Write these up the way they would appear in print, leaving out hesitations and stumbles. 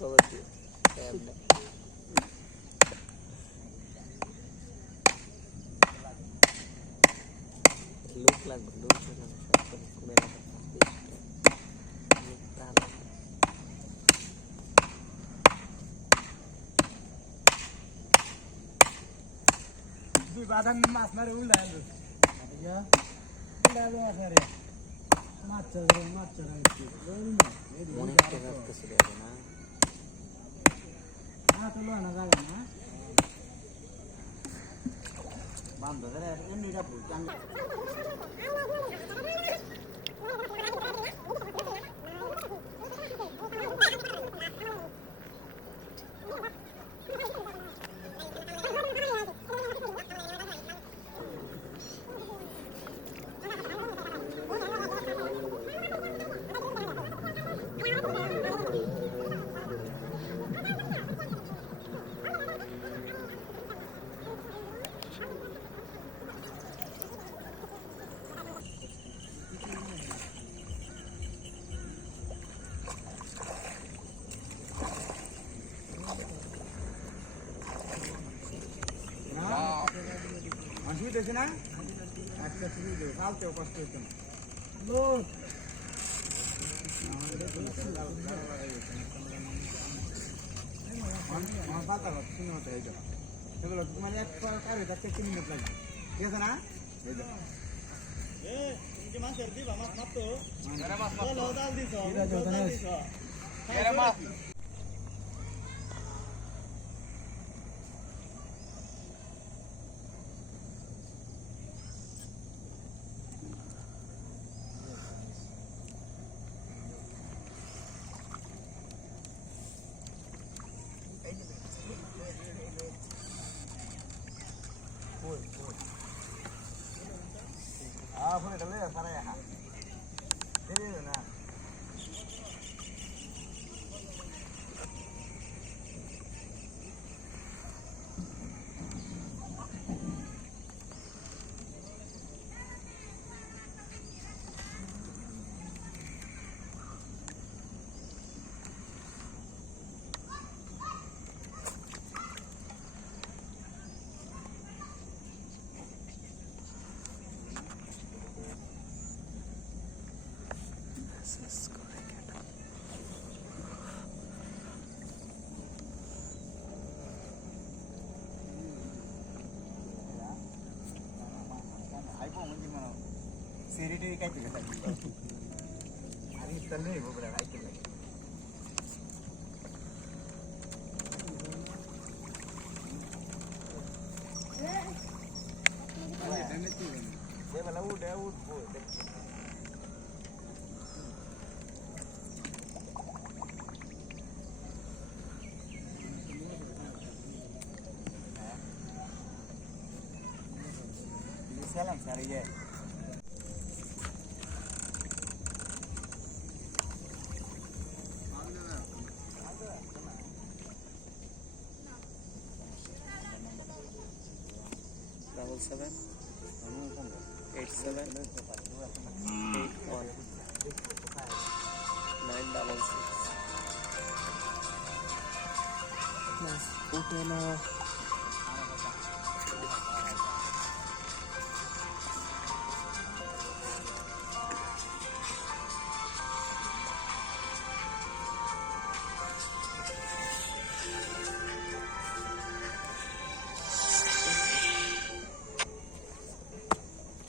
Cover দিয়ে look লাগবে look দুই বাদাম মাছ মারে উল্টায় মাছ চড়ে মনে একটা রাখতেছে না তো লো না যাবে না বান্ধ ধরে এমনিটা ভুল সুবিধা না একটা সুবিধা ফালতেও কষ্ট হতো না এগুলো মানে এক কারো যাচ্ছে 3 মিনিট লাগবে ঠিক আছে না ফোনে ডালে সারা হ্যাঁ না Siri kayak gitu kan. Hari ini beberapa itu lagi. Dia malah udah. Salam sari ya. Double 7 8 7 8 1 9 double 6 plus Utena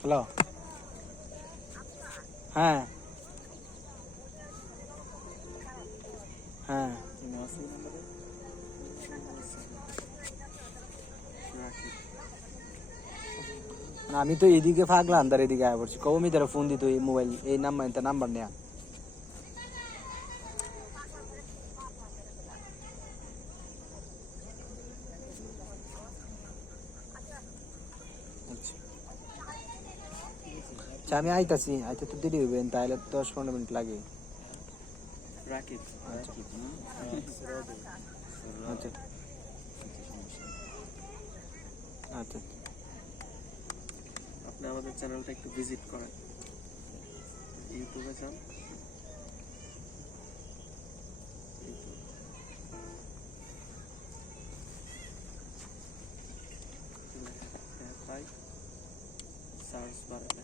hello হ্যাঁ হ্যাঁ আমি তো এদিকে ফাগলা আন্দার এদিকে আয় পড়ছি কবমি তারা ফোন দিত এই মোবাইল এই নাম্বার নেয়া আমি আইতাছি আইতে তো দেরি হইবেন তাহলে 10-15 মিনিট লাগে রাকিব আচ্ছা আচ্ছা আপনি আমাদের চ্যানেলটা একটু ভিজিট করেন ইউটিউবে যান 12টা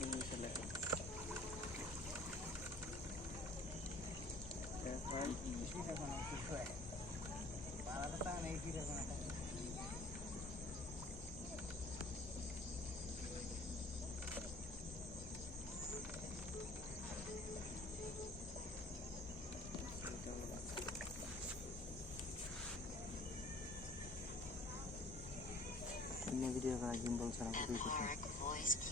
ইংলিশে লেখা ভিডিও করা জিম্বল ছাড়া কিছুই করতে